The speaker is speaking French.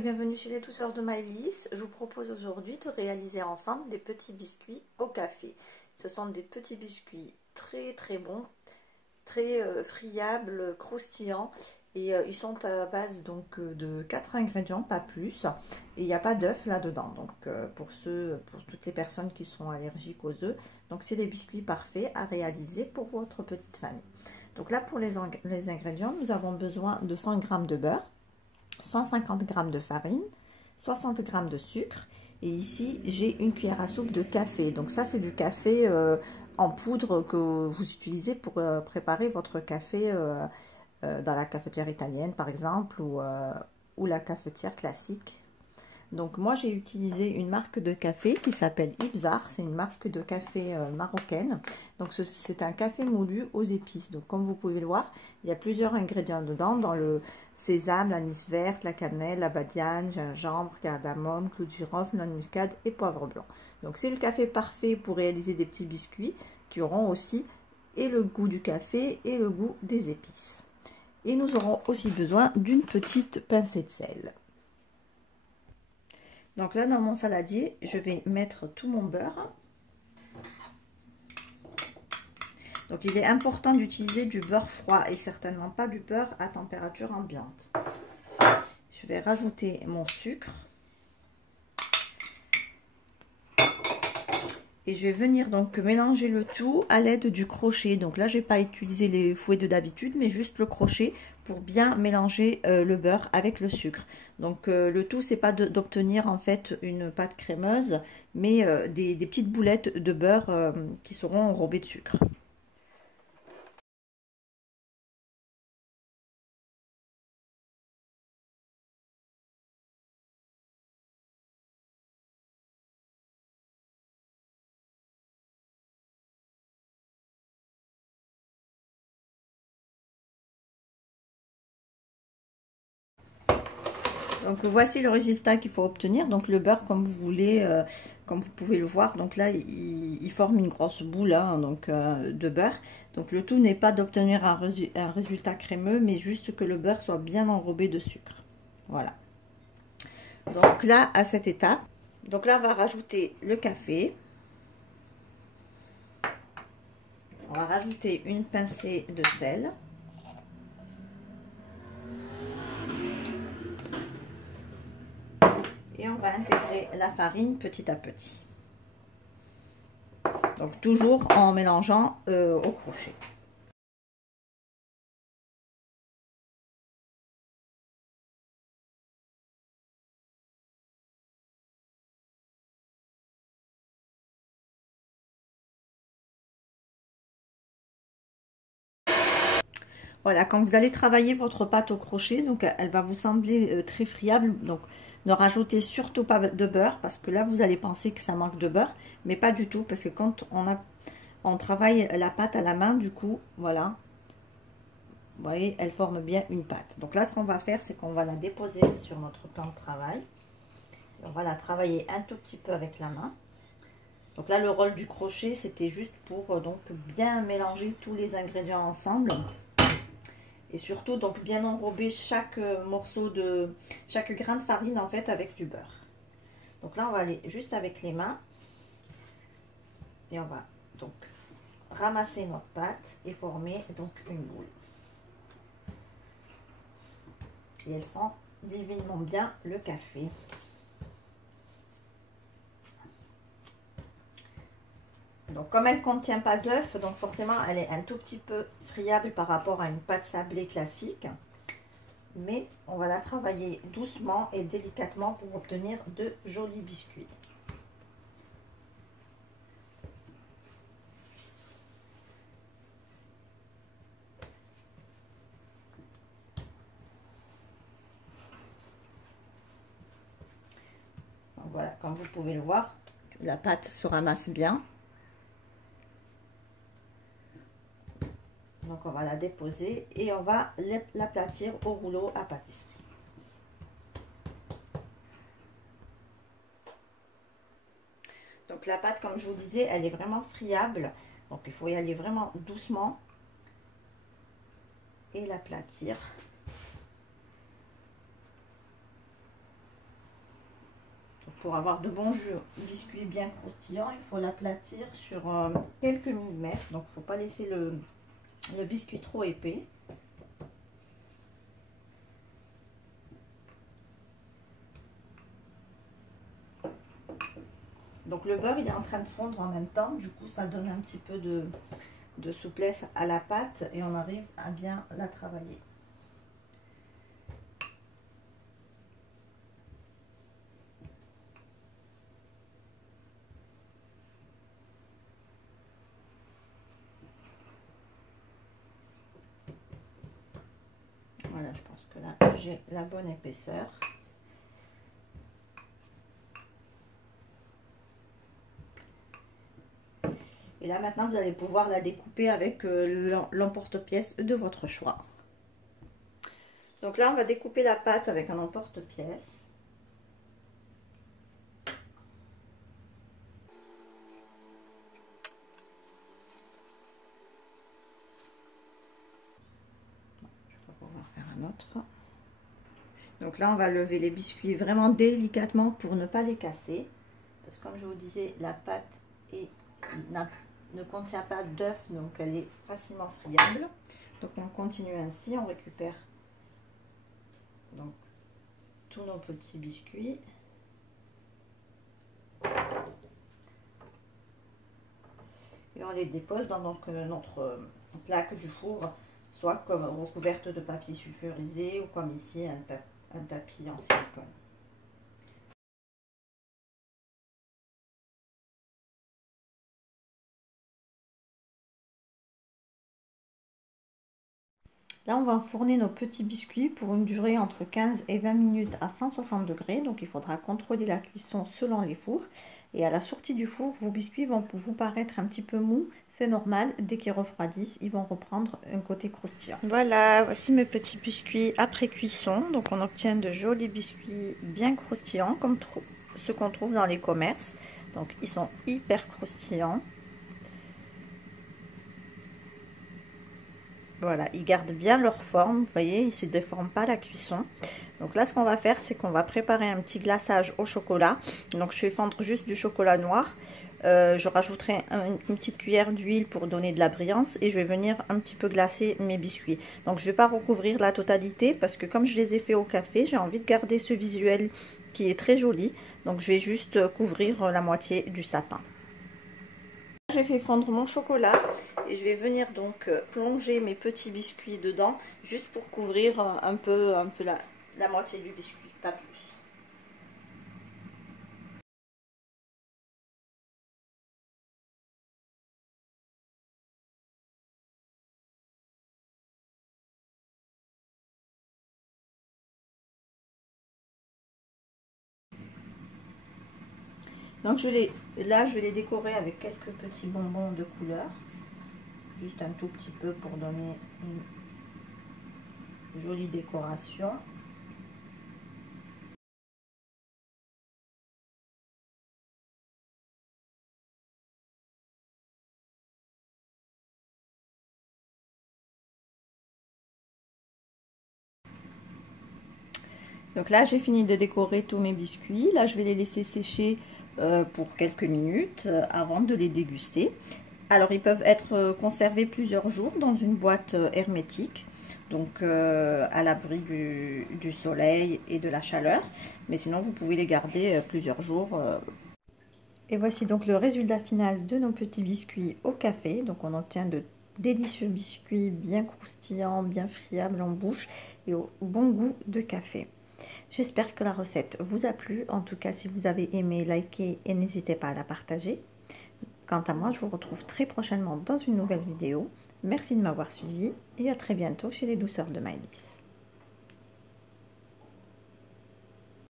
Bienvenue chez les douceurs de Maëlys. Je vous propose aujourd'hui de réaliser ensemble des petits biscuits au café. Ce sont des petits biscuits très bons, très friables, croustillants et ils sont à base donc de 4 ingrédients, pas plus. Et il n'y a pas d'œuf là-dedans. Donc pour toutes les personnes qui sont allergiques aux œufs, donc c'est des biscuits parfaits à réaliser pour votre petite famille. Donc là pour les ingrédients, nous avons besoin de 100 g de beurre, 150 g de farine, 60 g de sucre et ici j'ai une cuillère à soupe de café. Donc ça c'est du café en poudre que vous utilisez pour préparer votre café dans la cafetière italienne par exemple ou la cafetière classique. Donc moi j'ai utilisé une marque de café qui s'appelle Ibzar, c'est une marque de café marocaine. Donc c'est un café moulu aux épices. Donc comme vous pouvez le voir, il y a plusieurs ingrédients dedans, dans le sésame, l'anis verte, la cannelle, la badiane, gingembre, cardamome, clou de girofle, noix de muscade et poivre blanc. Donc c'est le café parfait pour réaliser des petits biscuits qui auront aussi et le goût du café et le goût des épices. Et nous aurons aussi besoin d'une petite pincée de sel. Donc là, dans mon saladier, je vais mettre tout mon beurre. Donc il est important d'utiliser du beurre froid et certainement pas du beurre à température ambiante. Je vais rajouter mon sucre. Et je vais venir donc mélanger le tout à l'aide du crochet. Donc là, je n'ai pas utilisé les fouets de d'habitude, mais juste le crochet pour bien mélanger le beurre avec le sucre. Donc le tout, c'est pas d'obtenir en fait une pâte crémeuse, mais des petites boulettes de beurre qui seront enrobées de sucre. Donc voici le résultat qu'il faut obtenir. Donc le beurre comme vous voulez, comme vous pouvez le voir. Donc là il forme une grosse boule hein, donc, de beurre. Donc le tout n'est pas d'obtenir un résultat crémeux, mais juste que le beurre soit bien enrobé de sucre. Voilà. Donc là à cette étape, donc là on va rajouter le café. On va rajouter une pincée de sel. Et on va intégrer la farine petit à petit. Donc toujours en mélangeant au crochet. Voilà, quand vous allez travailler votre pâte au crochet, donc elle va vous sembler très friable. Donc ne rajoutez surtout pas de beurre parce que là vous allez penser que ça manque de beurre, mais pas du tout parce que quand on travaille la pâte à la main, du coup, voilà, vous voyez, elle forme bien une pâte. Donc là, ce qu'on va faire, c'est qu'on va la déposer sur notre plan de travail. On va la travailler un tout petit peu avec la main. Donc là, le rôle du crochet, c'était juste pour donc bien mélanger tous les ingrédients ensemble. Et surtout, donc bien enrober chaque morceau de chaque grain de farine en fait avec du beurre. Donc là, on va aller juste avec les mains. Et on va donc ramasser notre pâte et former donc une boule. Et elle sent divinement bien le café. Donc comme elle ne contient pas d'œuf, donc forcément elle est un tout petit peu friable par rapport à une pâte sablée classique. Mais on va la travailler doucement et délicatement pour obtenir de jolis biscuits. Donc voilà, comme vous pouvez le voir, la pâte se ramasse bien. Donc on va la déposer et on va l'aplatir au rouleau à pâtisserie. Donc la pâte, comme je vous disais, elle est vraiment friable. Donc il faut y aller vraiment doucement et l'aplatir. Pour avoir de bons biscuits bien croustillants, il faut l'aplatir sur quelques millimètres. Donc, il ne faut pas laisser le biscuit trop épais. Donc, le beurre, il est en train de fondre en même temps. Du coup, ça donne un petit peu de souplesse à la pâte et on arrive à bien la travailler. Voilà, je pense que là, j'ai la bonne épaisseur. Et là, maintenant, vous allez pouvoir la découper avec l'emporte-pièce de votre choix. Donc là, on va découper la pâte avec un emporte-pièce. Je vais pouvoir faire un autre. Donc là, on va lever les biscuits vraiment délicatement pour ne pas les casser. Parce que comme je vous disais, la pâte ne contient pas d'œuf, donc elle est facilement friable. Donc on continue ainsi, on récupère donc tous nos petits biscuits. Et on les dépose dans notre plaque du four, soit comme recouverte de papier sulfurisé ou comme ici un tapis en silicone. Là, on va enfourner nos petits biscuits pour une durée entre 15 et 20 minutes à 160 degrés. Donc, il faudra contrôler la cuisson selon les fours. Et à la sortie du four, vos biscuits vont vous paraître un petit peu mous. C'est normal, dès qu'ils refroidissent, ils vont reprendre un côté croustillant. Voilà, voici mes petits biscuits après cuisson. Donc, on obtient de jolis biscuits bien croustillants, comme ceux qu'on trouve dans les commerces. Donc, ils sont hyper croustillants. Voilà, ils gardent bien leur forme, vous voyez, ils ne se déforment pas à la cuisson. Donc là, ce qu'on va faire, c'est qu'on va préparer un petit glaçage au chocolat. Donc je vais fondre juste du chocolat noir. Je rajouterai une petite cuillère d'huile pour donner de la brillance et je vais venir un petit peu glacer mes biscuits. Donc je ne vais pas recouvrir la totalité parce que comme je les ai fait au café, j'ai envie de garder ce visuel qui est très joli. Donc je vais juste couvrir la moitié du sapin. J'ai fait fondre mon chocolat et je vais venir donc plonger mes petits biscuits dedans juste pour couvrir un peu la moitié du biscuit, pas plus. Donc là je vais les décorer avec quelques petits bonbons de couleur, juste un tout petit peu pour donner une jolie décoration. Donc là j'ai fini de décorer tous mes biscuits. Là je vais les laisser sécher pour quelques minutes avant de les déguster. Alors ils peuvent être conservés plusieurs jours dans une boîte hermétique, donc à l'abri du soleil et de la chaleur. Mais sinon vous pouvez les garder plusieurs jours. Et voici donc le résultat final de nos petits biscuits au café. Donc on obtient de délicieux biscuits bien croustillants, bien friables en bouche et au bon goût de café. J'espère que la recette vous a plu. En tout cas, si vous avez aimé, likez et n'hésitez pas à la partager. Quant à moi, je vous retrouve très prochainement dans une nouvelle vidéo. Merci de m'avoir suivi et à très bientôt chez les douceurs de Maëlys.